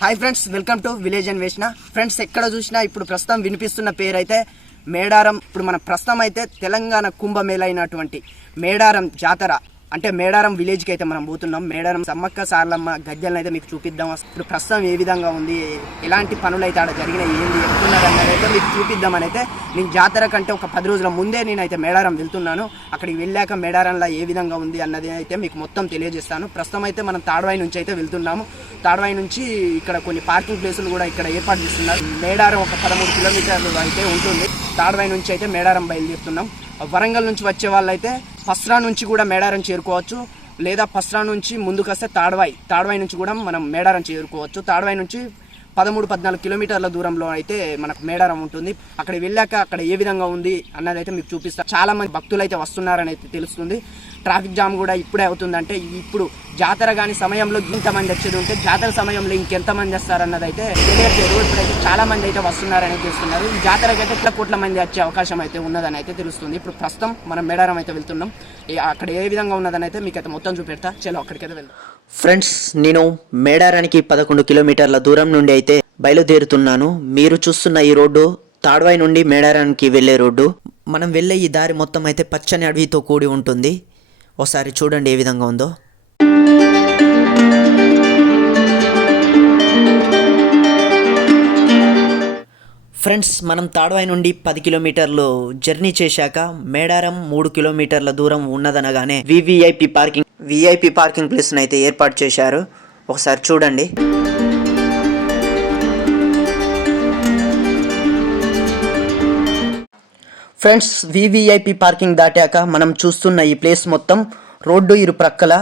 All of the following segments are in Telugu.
Hi friends welcome to village and వేసిన ఫ్రెండ్స్ ఎక్కడ చూసినా ఇప్పుడు ప్రస్తుతం వినిపిస్తున్న పేరు అయితే మేడారం. ఇప్పుడు మన ప్రస్తుతం అయితే తెలంగాణ కుంభమేళ అయినటువంటి మేడారం జాతర. అంటే మేడారం విలేజ్కి అయితే మనం పోతున్నాం. మేడారం సమ్మక్క సార్లమ్మ గద్దెలను అయితే మీకు చూపిద్దాం. ఇప్పుడు ప్రస్తుతం ఏ విధంగా ఉంది? ఎలాంటి పనులు అయితే ఆడ జరిగినాయి? ఏంది? ఎట్లున్నారు అన్నది అయితే మీకు చూపిద్దామని అయితే నేను జాతర కంటే ఒక పది రోజుల ముందే నేనైతే మేడారం వెళ్తున్నాను. అక్కడికి వెళ్ళాక మేడారంలో ఏ విధంగా ఉంది అన్నది అయితే మీకు మొత్తం తెలియజేస్తాను. ప్రస్తుతం అయితే మనం తాడవాయి నుంచి అయితే వెళ్తున్నాము. తాడవాయి నుంచి ఇక్కడ కొన్ని పార్కింగ్ ప్లేసులు కూడా ఇక్కడ ఏర్పాటు చేస్తున్నారు. మేడారం ఒక పదమూడు కిలోమీటర్లు అయితే ఉంటుంది. తాడవాయి నుంచి అయితే మేడారం బయలుదేరుతున్నాం. వరంగల్ నుంచి వచ్చే వాళ్ళైతే పస్రా నుంచి కూడా మేడారం చేరుకోవచ్చు. లేదా పస్రా నుంచి ముందుకు వస్తే తాడవాయి తాడవాయి నుంచి కూడా మనం మేడారం చేరుకోవచ్చు. తాడవాయి నుంచి పదమూడు పద్నాలుగు కిలోమీటర్ల దూరంలో అయితే మనకు మేడారం ఉంటుంది. అక్కడ వెళ్ళాక అక్కడ ఏ విధంగా ఉంది అన్నది అయితే మీకు చూపిస్తారు చాలా మంది భక్తులు అయితే వస్తున్నారని అయితే తెలుస్తుంది. ట్రాఫిక్ జామ్ కూడా ఇప్పుడే అవుతుందంటే ఇప్పుడు జాతర కాని సమయంలో ఇంతమంది వచ్చేది ఉంటే జాతర సమయంలో ఇంకెంతమంది వస్తారన్నది అయితే తెలియట్లేదు. ఇప్పుడైతే చాలా మంది అయితే వస్తున్నారని తెలుస్తున్నారు ఈ జాతరకి అయితే ఇట్లా కోట్ల మంది వచ్చే అవకాశం అయితే ఉన్నదని అయితే తెలుస్తుంది. ఇప్పుడు ప్రస్తుతం మనం మేడారం అయితే వెళ్తున్నాం. అక్కడ ఏ విధంగా ఉన్నదని అయితే మీకు అయితే మొత్తం చూపెడతా. చలో అక్కడికైతే వెళ్దాం. ఫ్రెండ్స్ నేను మేడారానికి పదకొండు కిలోమీటర్ల దూరం నుండి అయితే బయలుదేరుతున్నాను. మీరు చూస్తున్న ఈ రోడ్డు తాడ్వాయి నుండి మేడారానికి వెళ్ళే రోడ్డు. మనం వెళ్ళే ఈ దారి మొత్తం అయితే పచ్చని అడవితో కూడి ఉంటుంది. ఒకసారి చూడండి ఏ విధంగా ఉందో. ఫ్రెండ్స్ మనం తాడవాయి నుండి పది కిలోమీటర్లు జర్నీ చేశాక మేడారం మూడు కిలోమీటర్ల దూరం ఉన్నదనగానే వివిఐపి పార్కింగ్ విఐపి పార్కింగ్ ప్లేస్ను అయితే ఏర్పాటు చేశారు. ఒకసారి చూడండి. ఫ్రెండ్స్ వివిఐపి పార్కింగ్ దాటాక మనం చూస్తున్న ఈ ప్లేస్ మొత్తం రోడ్డు ఇరు ప్రక్కల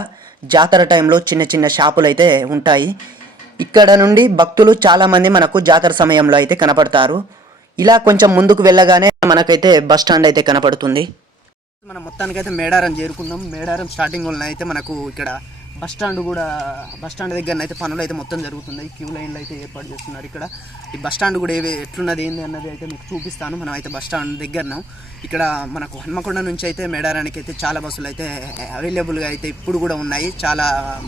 జాతర టైంలో చిన్న చిన్న షాపులు అయితే ఉంటాయి. ఇక్కడ నుండి భక్తులు చాలామంది మనకు జాతర సమయంలో అయితే కనపడతారు. ఇలా కొంచెం ముందుకు వెళ్ళగానే మనకైతే బస్ స్టాండ్ అయితే కనపడుతుంది. మనం మొత్తానికైతే మేడారం చేరుకున్నాం. మేడారం స్టార్టింగ్ వల్ల అయితే మనకు ఇక్కడ బస్ స్టాండ్ కూడా బస్ స్టాండ్ దగ్గర అయితే పనులు అయితే మొత్తం జరుగుతున్నాయి. క్యూ లైన్లు అయితే ఏర్పాటు చేస్తున్నారు ఇక్కడ. ఈ బస్ స్టాండ్ కూడా ఏవి ఎట్లున్నది ఏంది అన్నది అయితే మీకు చూపిస్తాను. మనం అయితే బస్ స్టాండ్ దగ్గరనే. ఇక్కడ మనకు హన్మకొండ నుంచి అయితే మేడారానికి అయితే చాలా బస్సులు అయితే అవైలబుల్గా అయితే ఇప్పుడు కూడా ఉన్నాయి. చాలా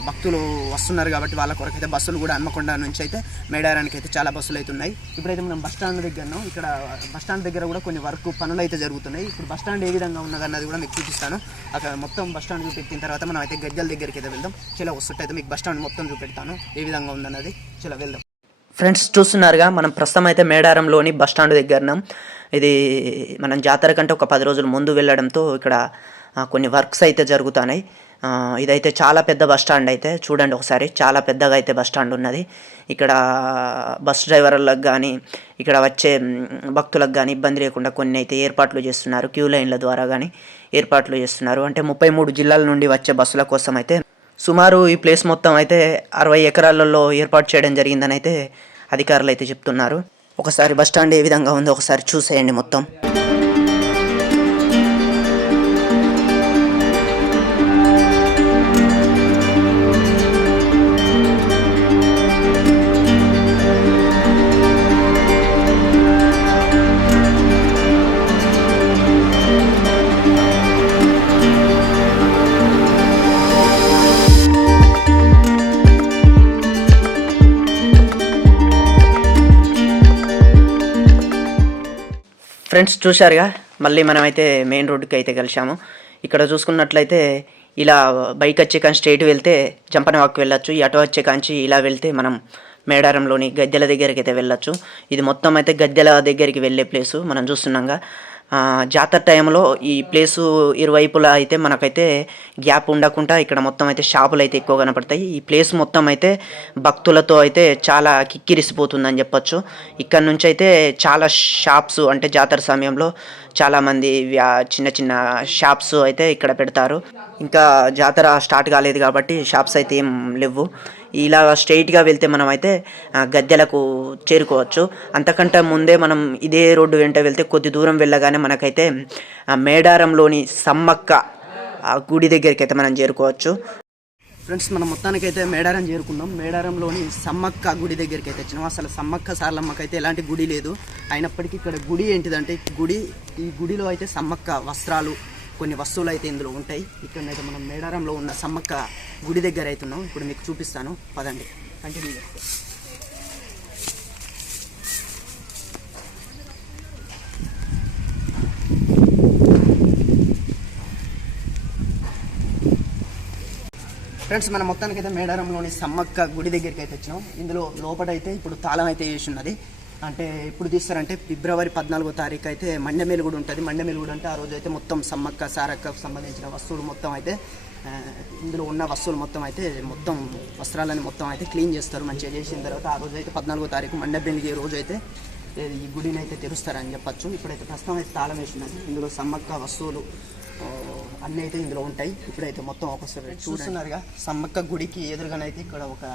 భక్తులు వస్తున్నారు కాబట్టి వాళ్ళ కొరకు అయితే బస్సులు కూడా హన్మకొండ నుంచి అయితే మేడారానికి అయితే చాలా బస్సులు అయితే ఉన్నాయి. ఇప్పుడైతే మనం బస్ స్టాండ్ దగ్గరను ఇక్కడ బస్ స్టాండ్ దగ్గర కూడా కొన్ని వర్క్ పనులు అయితే జరుగుతున్నాయి. ఇప్పుడు బస్ స్టాండ్ ఏ విధంగా ఉన్నది అన్నది కూడా మీకు చూపిస్తాను. అక్కడ మొత్తం బస్ స్టాండ్ చూపెట్టిన తర్వాత మనం అయితే గజ్జల దగ్గరికి అయితే వెళ్దాం. చాలా వస్తుంటే అయితే మీకు బస్ స్టాండ్ మొత్తం చూపెడతాను. ఏ విధంగా ఉందన్నది. చాలా వెళ్దాం. ఫ్రెండ్స్ చూస్తున్నారుగా మనం ప్రస్తుతం అయితే మేడారంలోని బస్ స్టాండ్ దగ్గరనం ఇది మనం జాతర కంటే ఒక పది రోజుల ముందు వెళ్ళడంతో ఇక్కడ కొన్ని వర్క్స్ అయితే జరుగుతున్నాయి. ఇదైతే చాలా పెద్ద బస్ స్టాండ్ అయితే చూడండి ఒకసారి చాలా పెద్దగా అయితే బస్ స్టాండ్ ఉన్నది. ఇక్కడ బస్ డ్రైవర్లకు కానీ ఇక్కడ వచ్చే భక్తులకు కానీ ఇబ్బంది లేకుండా కొన్ని అయితే ఏర్పాట్లు చేస్తున్నారు. క్యూ లైన్ల ద్వారా కానీ ఏర్పాట్లు చేస్తున్నారు. అంటే ముప్పై మూడు జిల్లాల నుండి వచ్చే బస్సుల కోసం అయితే సుమారు ఈ ప్లేస్ మొత్తం అయితే అరవై ఎకరాలలో ఏర్పాటు చేయడం జరిగిందని అయితే అధికారులు అయితే చెప్తున్నారు. ఒకసారి బస్ స్టాండ్ ఏ విధంగా ఉందో ఒకసారి చూసేయండి మొత్తం. ఫ్రెండ్స్ చూశారుగా? మళ్ళీ మనమైతే మెయిన్ రోడ్డుకి అయితే కలిసాము ఇక్కడ చూసుకున్నట్లయితే ఇలా బైక్ వచ్చే కానీ స్ట్రైట్ వెళ్తే జంపన వెళ్ళొచ్చు. ఈ అటో వచ్చే కాంచి ఇలా వెళ్తే మనం మేడారంలోని గద్దెల దగ్గరికి అయితే వెళ్ళొచ్చు. ఇది మొత్తం అయితే గద్దెల దగ్గరికి వెళ్ళే ప్లేసు మనం చూస్తున్నాంగా. జాతర టైంలో ఈ ప్లేసు ఇరువైపులా అయితే మనకైతే గ్యాప్ ఉండకుండా ఇక్కడ మొత్తం అయితే షాపులు అయితే ఎక్కువ కనపడతాయి. ఈ ప్లేస్ మొత్తం అయితే భక్తులతో అయితే చాలా కిక్కిరిసిపోతుందని చెప్పొచ్చు. ఇక్కడ నుంచి అయితే చాలా షాప్స్ అంటే జాతర సమయంలో చాలామంది చిన్న చిన్న షాప్స్ అయితే ఇక్కడ పెడతారు. ఇంకా జాతర స్టార్ట్ కాలేదు కాబట్టి షాప్స్ అయితే ఏం లేవు. ఇలా స్ట్రైట్గా వెళ్తే మనం అయితే గద్దెలకు చేరుకోవచ్చు. అంతకంటే ముందే మనం ఇదే రోడ్డు వెంట వెళ్తే కొద్ది దూరం వెళ్ళగానే మనకైతే మేడారంలోని సమ్మక్క ఆ గుడి దగ్గరికి అయితే మనం చేరుకోవచ్చు. ఫ్రెండ్స్ మనం మొత్తానికైతే మేడారం చేరుకున్నాం. మేడారంలోని సమ్మక్క గుడి దగ్గరికి అయితే వచ్చినాం. అసలు సమ్మక్క సార్లమ్మకి అయితే ఎలాంటి గుడి లేదు. అయినప్పటికీ ఇక్కడ గుడి ఏంటిదంటే గుడి ఈ గుడిలో అయితే సమ్మక్క వస్త్రాలు కొన్ని వస్తువులు అయితే ఇందులో ఉంటాయి. ఇక్కడ మనం మేడారంలో ఉన్న సమ్మక్క గుడి దగ్గర అయితే ఉన్నాం. ఇప్పుడు మీకు చూపిస్తాను. పదండి. కంటిన్యూ చేస్తాను ఫ్రెండ్స్ మనం మొత్తానికైతే మేడారంలోని సమ్మక్క గుడి దగ్గరికి అయితే వచ్చినాం. ఇందులో లోపల అయితే ఇప్పుడు తాళం అయితే వేసి ఉన్నది. అంటే ఎప్పుడు తీస్తారంటే ఫిబ్రవరి పద్నాలుగో తారీఖు అయితే మండమేలు కూడా ఉంటుంది. మండమేలు కూడా అంటే ఆ రోజు అయితే మొత్తం సమ్మక్క సారక్కకు సంబంధించిన వస్తువులు మొత్తం అయితే ఇందులో ఉన్న వస్తువులు మొత్తం అయితే మొత్తం వస్త్రాలని మొత్తం అయితే క్లీన్ చేస్తారు. మంచిగా చేసిన తర్వాత ఆ రోజు అయితే పద్నాలుగో తారీఖు మండపేలికి రోజు అయితే ఈ గుడిని అయితే తెరుస్తారని చెప్పచ్చు. ఇప్పుడైతే ప్రస్తుతం అయితే తాళం వేసినది ఇందులో సమ్మక్క వస్తువులు అన్నీ అయితే ఇందులో ఉంటాయి. ఇప్పుడైతే మొత్తం ఒకసారి చూస్తున్నారుగా సమ్మక్క గుడికి ఎదురుగానైతే ఇక్కడ ఒక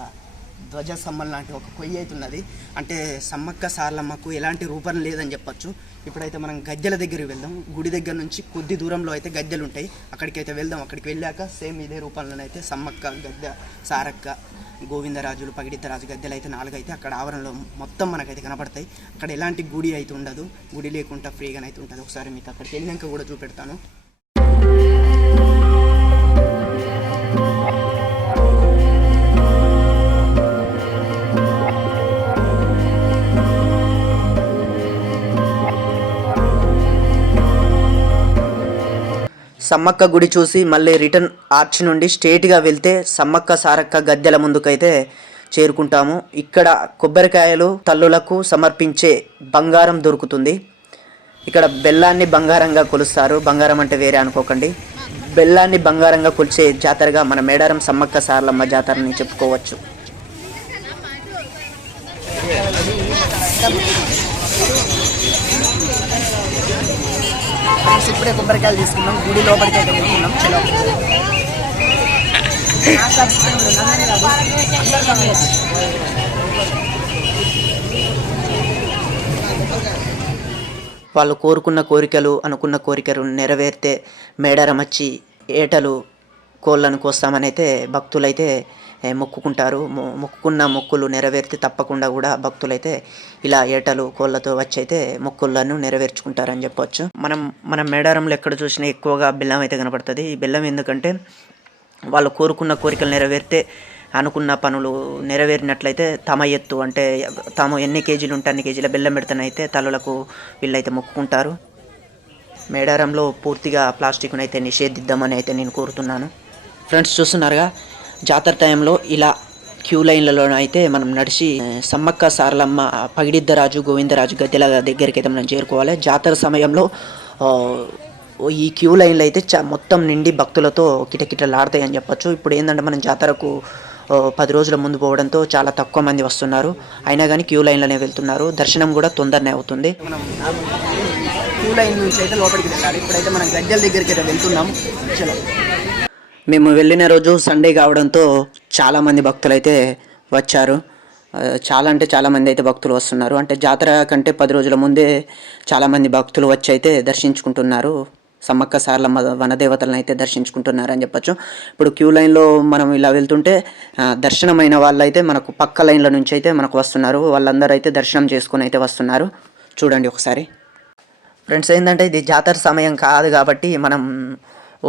ధ్వజ సమ్మం లాంటి ఒక కొయ్య అయితే ఉన్నది. అంటే సమ్మక్క సార్లమ్మకు ఎలాంటి రూపం లేదని చెప్పొచ్చు. ఇప్పుడైతే మనం గద్దెల దగ్గరికి వెళ్దాం. గుడి దగ్గర నుంచి కొద్ది దూరంలో అయితే గద్దెలు ఉంటాయి. అక్కడికి అయితే వెళ్దాం. అక్కడికి వెళ్ళాక సేమ్ ఇదే రూపంలోనైతే సమ్మక్క గద్దె సారక్క గోవిందరాజులు పగిడిద్దరాజు గద్దెలు అయితే నాలుగు అయితే అక్కడ ఆవరణలో మొత్తం మనకైతే కనపడతాయి. అక్కడ ఎలాంటి గుడి అయితే ఉండదు. గుడి లేకుండా ఫ్రీగానైతే అయితే ఉంటుంది. ఒకసారి మీకు అక్కడికి వెళ్ళాక కూడా చూపెడతాను. సమ్మక్క గుడి చూసి మళ్ళీ రిటర్న్ ఆర్చ్ నుండి స్ట్రేట్గా వెళ్తే సమ్మక్క సారక్క గద్దెల ముందుకైతే చేరుకుంటాము. ఇక్కడ కొబ్బరికాయలు తల్లులకు సమర్పించే బంగారం దొరుకుతుంది. ఇక్కడ బెల్లాన్ని బంగారంగా కొలుస్తారు. బంగారం అంటే వేరే అనుకోకండి. బెల్లాన్ని బంగారంగా కొలిచే జాతరగా మన మేడారం సమ్మక్క సార్లమ్మ జాతరని చెప్పుకోవచ్చు. ఫ్రెండ్స్ ఇప్పుడే కొబ్బరికాయలు తీసుకున్నాం గుడి లోపలికి అయితే వెళ్తున్నాం చలో. వాళ్ళు కోరుకున్న కోరికలు అనుకున్న కోరికలు నెరవేరితే మేడారం వచ్చి ఏటలు కోళ్ళను కోస్తామని అయితే భక్తులైతే మొక్కుకుంటారు. మొ- మొక్కుకున్న మొక్కులు నెరవేరితే తప్పకుండా కూడా భక్తులైతే ఇలా ఏటలు కోళ్ళతో వచ్చి అయితే మొక్కులను నెరవేర్చుకుంటారని చెప్పొచ్చు. మనం మన మేడారంలో ఎక్కడ చూసినా ఎక్కువగా బెల్లం అయితే కనపడుతుంది. ఈ బెల్లం ఎందుకంటే వాళ్ళు కోరుకున్న కోరికలు నెరవేరితే అనుకున్న పనులు నెరవేరినట్లయితే తమ ఎత్తు అంటే తాము ఎన్ని కేజీలు ఉంటే అన్ని కేజీల బెల్లం పెడతానైతే తలలకు వీళ్ళైతే మొక్కుకుంటారు. మేడారంలో పూర్తిగా ప్లాస్టిక్ను అయితే నిషేధిద్దామని అయితే నేను కోరుతున్నాను. ఫ్రెండ్స్ చూస్తున్నారుగా జాతర టైంలో ఇలా క్యూ లైన్లలో అయితే మనం నడిచి సమ్మక్క సారలమ్మ పగిడిద్దరాజు గోవిందరాజు గద్దెల దగ్గరికి అయితే మనం చేరుకోవాలి. జాతర సమయంలో ఈ క్యూ లైన్లు అయితే చ మొత్తం నిండి భక్తులతో కిటకిటలాడతాయి అని చెప్పొచ్చు. ఇప్పుడు ఏంటంటే మనం జాతరకు పది రోజుల ముందు పోవడంతో చాలా తక్కువ మంది వస్తున్నారు. అయినా కానీ క్యూ లైన్లోనే వెళ్తున్నారు. దర్శనం కూడా తొందరనే అవుతుంది. క్యూ లైన్ నుంచి అయితే లోపలికి వెళ్ళాలి. ఇప్పుడైతే మనం గద్దెల దగ్గరికి అయితే వెళ్తున్నాం. చలో. మేము వెళ్ళిన రోజు సండే కావడంతో చాలామంది భక్తులు అయితే వచ్చారు. చాలా అంటే చాలామంది అయితే భక్తులు వస్తున్నారు. అంటే జాతర కంటే పది రోజుల ముందే చాలామంది భక్తులు వచ్చి అయితే దర్శించుకుంటున్నారు. సమ్మక్క సార్లమ్మ వనదేవతలను అయితే దర్శించుకుంటున్నారు అని చెప్పొచ్చు. ఇప్పుడు క్యూ లైన్లో మనం ఇలా వెళ్తుంటే దర్శనమైన వాళ్ళు అయితే మనకు పక్క లైన్ల నుంచి అయితే మనకు వస్తున్నారు. వాళ్ళందరూ అయితే దర్శనం చేసుకుని అయితే వస్తున్నారు. చూడండి ఒకసారి. ఫ్రెండ్స్ ఏంటంటే ఇది జాతర సమయం కాదు కాబట్టి మనం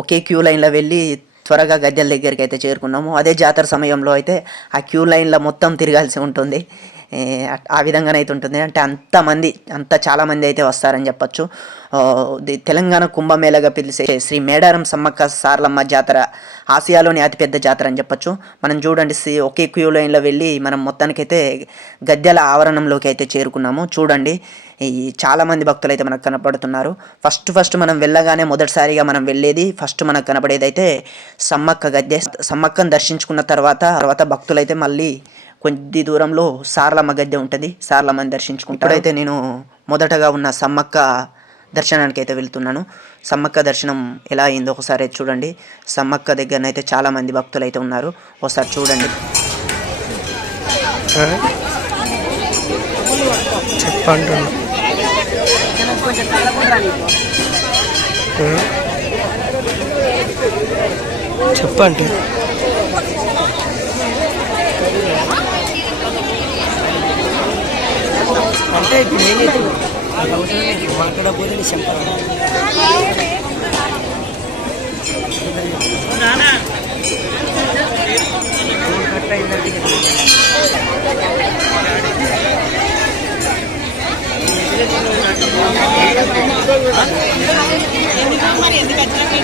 ఒకే క్యూ లైన్లో వెళ్ళి త్వరగా గద్దెల దగ్గరికి అయితే చేరుకున్నాము. అదే జాతర సమయంలో అయితే ఆ క్యూ లైన్లో మొత్తం తిరగాల్సి ఉంటుంది. ఆ విధంగానైతే ఉంటుంది. అంటే అంతమంది అంత చాలామంది అయితే వస్తారని చెప్పొచ్చు. తెలంగాణ కుంభమేళగా పిలిచే శ్రీ మేడారం సమ్మక్క సార్లమ్మ జాతర ఆసియాలోని అతిపెద్ద జాతర అని చెప్పొచ్చు. మనం చూడండి సి- ఒకే క్యూ లైన్లో వెళ్ళి మనం మొత్తానికైతే గద్దెల ఆవరణంలోకి అయితే చేరుకున్నాము. చూడండి ఈ చాలామంది భక్తులు అయితే మనకు కనపడుతున్నారు. ఫస్ట్ ఫస్ట్ మనం వెళ్ళగానే మొదటిసారిగా మనం వెళ్ళేది ఫస్ట్ మనకు కనపడేది అయితే సమ్మక్క గద్దె సమ్మక్కను దర్శించుకున్న తర్వాత తర్వాత భక్తులైతే మళ్ళీ కొద్ది దూరంలో సార్లమ్మ గద్దె ఉంటుంది. సార్లమ్మని దర్శించుకుంటారు. అయితే నేను మొదటగా ఉన్న సమ్మక్క దర్శనానికి అయితే వెళ్తున్నాను. సమ్మక్క దర్శనం ఎలా అయిందో ఒకసారి అయితే చూడండి. సమ్మక్క దగ్గరనైతే చాలా మంది భక్తులు అయితే ఉన్నారు. ఒకసారి చూడండి. చెప్పంటున్నా. చెప్పండి అంటే ఇప్పుడు ఏదైతే మాట్లాడకపోతే నీ చెప్పాలి ఎందుకు వచ్చినా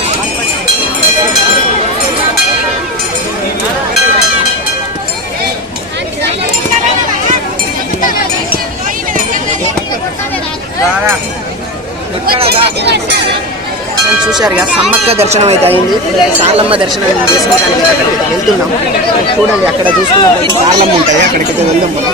చూశారుగా సమ్మక్క దర్శనం అయితే అయింది సార్లమ్మ దర్శనం చేసుకోవడానికి అక్కడికి వెళ్తున్నాం. చూడండి అక్కడ చూసుకున్నట్లయితే సార్లమ్మ ఉంటుంది అక్కడికి వెళ్దాం మనం.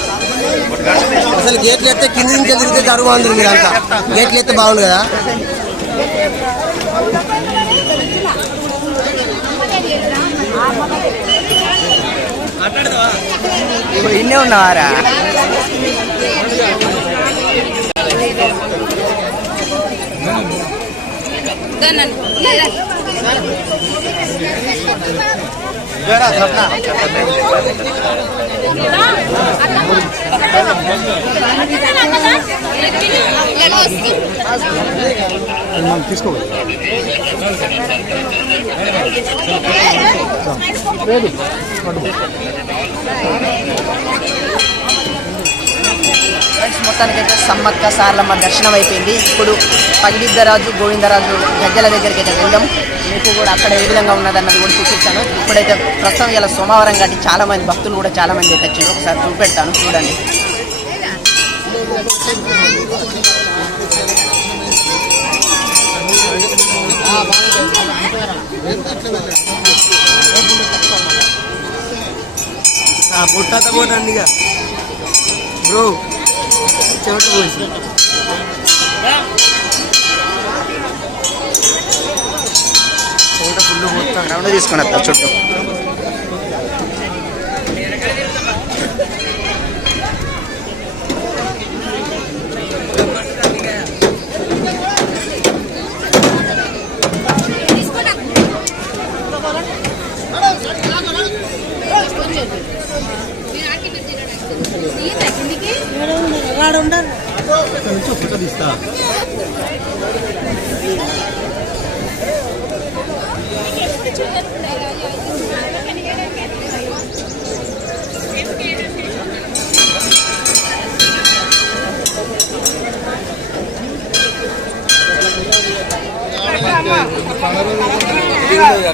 అసలు గేట్లు ఎత్తే కింది నుంచి తిరిగితే జరుగు అందరు మీరు అంతా గేట్లు ఎత్తే బాగుండు కదా? ఇప్పుడు ఇన్నే ఉన్నావారా? మొత్తానికైతే సమ్మక్క సార్లమ్మ దర్శనం అయిపోయింది. ఇప్పుడు పగిడిద్దరాజు గోవిందరాజు గద్దెల దగ్గరికి అయితే మీకు కూడా అక్కడ ఏ విధంగా ఉన్నదన్నది కూడా చూపిస్తాను. ఇప్పుడైతే ప్రస్తుతం ఇలా సోమవారం కాబట్టి చాలా మంది భక్తులు కూడా చాలా మంది అయితే వచ్చారు. ఒకసారి చూపెడతాను చూడండి. పుట్టాత పోనండి ఇక. బ్రో చెమట పోసి ఫోటో ఫుల్ పోతాం రౌండ్ తీసుకుని వస్తా చుట్టూ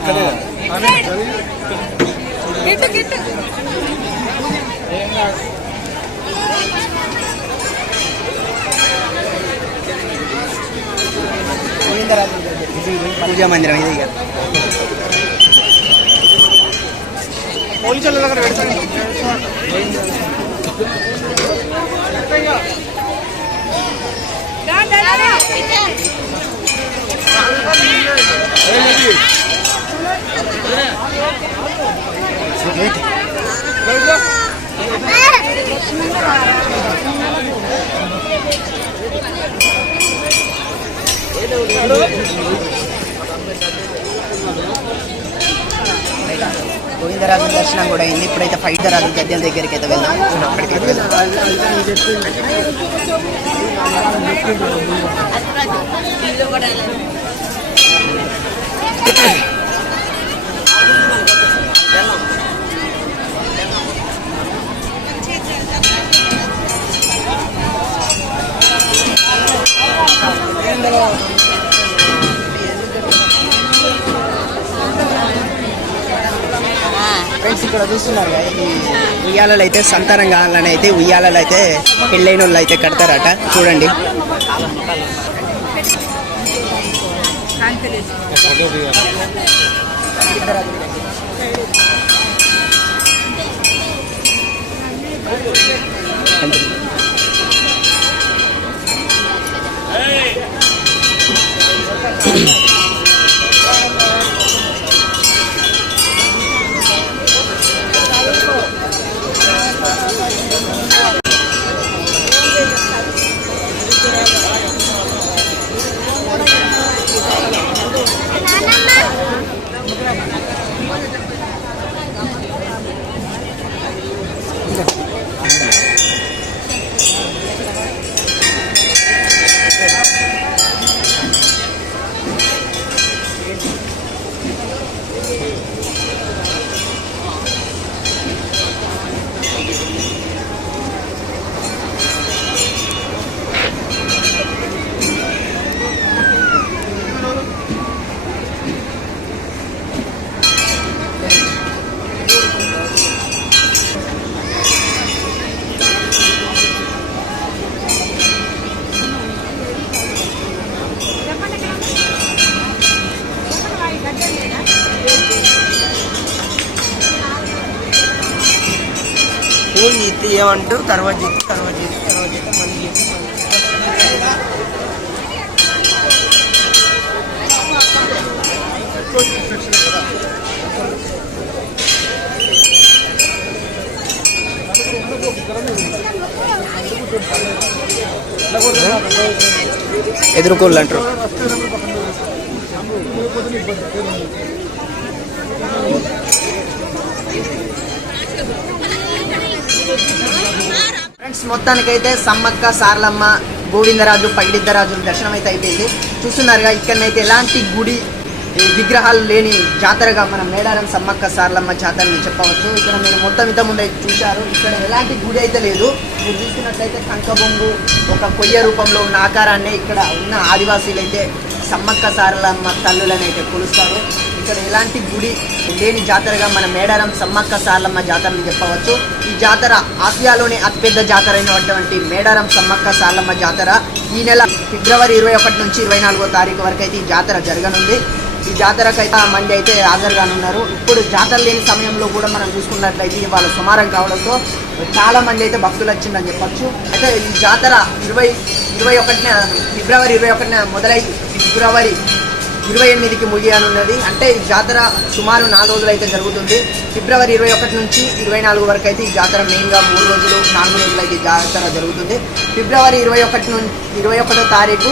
గిట్టు పూజా మందిరం ఇది ఇక పోలీసుల దగ్గర గోవిందరాజు దర్శనం కూడా అయింది. ఇప్పుడైతే ఫైట్ దరాజు గద్దెల దగ్గరికి అయితే వెళ్దాం. అక్కడికి చూస్తున్నారు ఈ ఉయ్యాలలు అయితే సంతానం కావాలని అయితే ఉయ్యాలలు అయితే పెళ్ళైన వాళ్ళు అయితే కడతారట. చూడండి. ఫోన్ చేస్తే ఏమంటూ తర్వాత చేసి తర్వాత చేసి తర్వాత చేస్తే మళ్ళీ చేసి ఎదుర్కోళ్ళు అంటారు ఫ్రెండ్స్ మొత్తానికైతే సమ్మక్క సార్లమ్మ గోవిందరాజు పైడిద్దరాజు దర్శనం అయితే అయిపోయింది. చూస్తున్నారుగా ఇక్కడనైతే ఎలాంటి గుడి ఈ విగ్రహాలు లేని జాతరగా మన మేడారం సమ్మక్క సార్లమ్మ జాతరని చెప్పవచ్చు. ఇక్కడ మీరు మొత్తం ఇంత ముందే అయితే చూశారు. ఇక్కడ ఎలాంటి గుడి అయితే లేదు. మీరు చూసినట్లయితే కంకబొంగు ఒక కొయ్య రూపంలో ఉన్న ఆకారాన్ని ఇక్కడ ఉన్న ఆదివాసీలు అయితే సమ్మక్క సారలమ్మ తల్లులని అయితే కొలుస్తారు. ఇక్కడ ఎలాంటి గుడి లేని జాతరగా మన మేడారం సమ్మక్క సారలమ్మ జాతరని చెప్పవచ్చు. ఈ జాతర ఆసియాలోనే అతిపెద్ద జాతర అయినటువంటి మేడారం సమ్మక్క సారలమ్మ జాతర ఈ నెల ఫిబ్రవరి ఇరవై ఒకటి నుంచి ఇరవై నాలుగో తారీఖు వరకు అయితే ఈ జాతర జరగనుంది. ఈ జాతరకు అయితే మంది అయితే హాజరుగానున్నారు. ఇప్పుడు జాతర లేని సమయంలో కూడా మనం చూసుకున్నట్లయితే ఇవాళ సుమారం కావడంతో చాలా మంది అయితే భక్తులు వచ్చిందని చెప్పొచ్చు. అయితే ఈ జాతర ఇరవై ఇరవై ఒకటిన ఫిబ్రవరి ఇరవై ఒకటిన మొదలై ఫిబ్రవరి ఇరవై ఎనిమిదికి ముగియనున్నది. అంటే ఈ జాతర సుమారు నాలుగు రోజులు అయితే జరుగుతుంది. ఫిబ్రవరి ఇరవై ఒకటి నుంచి ఇరవై నాలుగు వరకు అయితే ఈ జాతర మెయిన్గా మూడు రోజులు నాలుగు రోజులు అయితే జాతర జరుగుతుంది. ఫిబ్రవరి ఇరవై ఒకటి నుంచి ఇరవై ఒకటో తారీఖు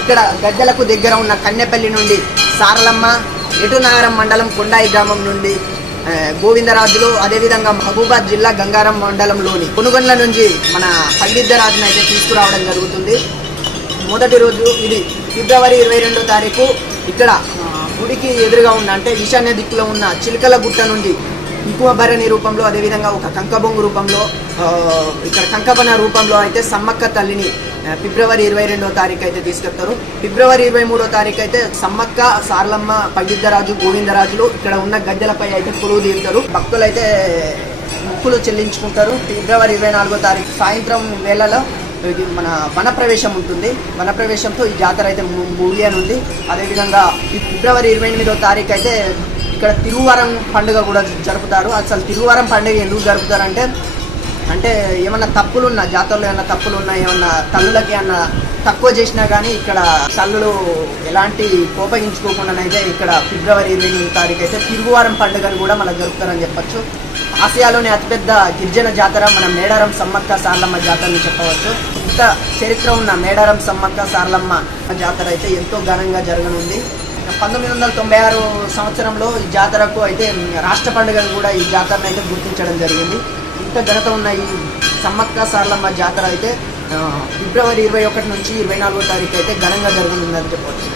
ఇక్కడ గద్దెలకు దగ్గర ఉన్న కన్నెపల్లి నుండి సారలమ్మ ఎటునగరం మండలం కొండాయి గ్రామం నుండి గోవిందరాజులు అదేవిధంగా మహబూబాద్ జిల్లా గంగారం మండలంలోని కొనుగొండ్ల నుంచి మన పండిద్దరాజును అయితే తీసుకురావడం జరుగుతుంది. మొదటి రోజు ఇది ఫిబ్రవరి ఇరవై రెండో తారీఖు ఇక్కడ గుడికి ఎదురుగా ఉన్న అంటే ఈశాన్య దిక్కులో ఉన్న చిలకల గుట్ట నుండి ఇంకువభరణి రూపంలో అదేవిధంగా ఒక కంకబొంగు రూపంలో ఇక్కడ కంకబన రూపంలో అయితే సమ్మక్క తల్లిని ఫిబ్రవరి ఇరవై రెండో తారీఖు అయితే తీసుకెళ్తారు. ఫిబ్రవరి ఇరవై మూడో తారీఖు అయితే సమ్మక్క సార్లమ్మ పగిద్దరాజు గోవిందరాజులు ఇక్కడ ఉన్న గద్దెలపై అయితే కొలువు తీరుతారు. భక్తులు అయితే ముక్కులు చెల్లించుకుంటారు. ఫిబ్రవరి ఇరవై నాలుగో తారీఖు సాయంత్రం వేళలో ఇది మన వనప్రవేశం ఉంటుంది. వనప్రవేశంతో ఈ జాతర అయితే ము- ముగియనుంది. అదేవిధంగా ఈ ఫిబ్రవరి ఇరవై ఎనిమిదో తారీఖు అయితే ఇక్కడ తిరువారం పండుగ కూడా జరుపుతారు. అసలు తిరువారం పండుగ ఎందుకు జరుపుతారంటే అంటే ఏమన్నా తప్పులు ఉన్నా జాతరలో ఏమన్నా తప్పులు ఉన్నా ఏమన్నా తల్లులకి ఏమన్నా తక్కువ చేసినా కానీ ఇక్కడ తల్లులు ఎలాంటి కోపగించుకోకుండానైతే ఇక్కడ ఫిబ్రవరి ఇరవై ఎనిమిది తారీఖు అయితే తిరుగువారం పండుగను కూడా మనం జరుపుతారని చెప్పచ్చు. ఆసియాలోని అతిపెద్ద గిరిజన జాతర మన మేడారం సమ్మక్క సార్లమ్మ జాతరని చెప్పవచ్చు. ఇంత చరిత్ర ఉన్న మేడారం సమ్మక్క సార్లమ్మ జాతర అయితే ఎంతో ఘనంగా జరగనుంది. పంతొమ్మిది వందల తొంభై ఆరు సంవత్సరంలో ఈ జాతరకు అయితే రాష్ట్ర పండుగను కూడా ఈ జాతరను అయితే గుర్తించడం జరిగింది. ఇంత ఘనత ఉన్న ఈ సమ్మక్క సార్లమ్మ జాతర అయితే ఫిబ్రవరి ఇరవై ఒకటి నుంచి ఇరవై నాలుగో తారీఖు అయితే ఘనంగా జరగనుందని చెప్పవచ్చు.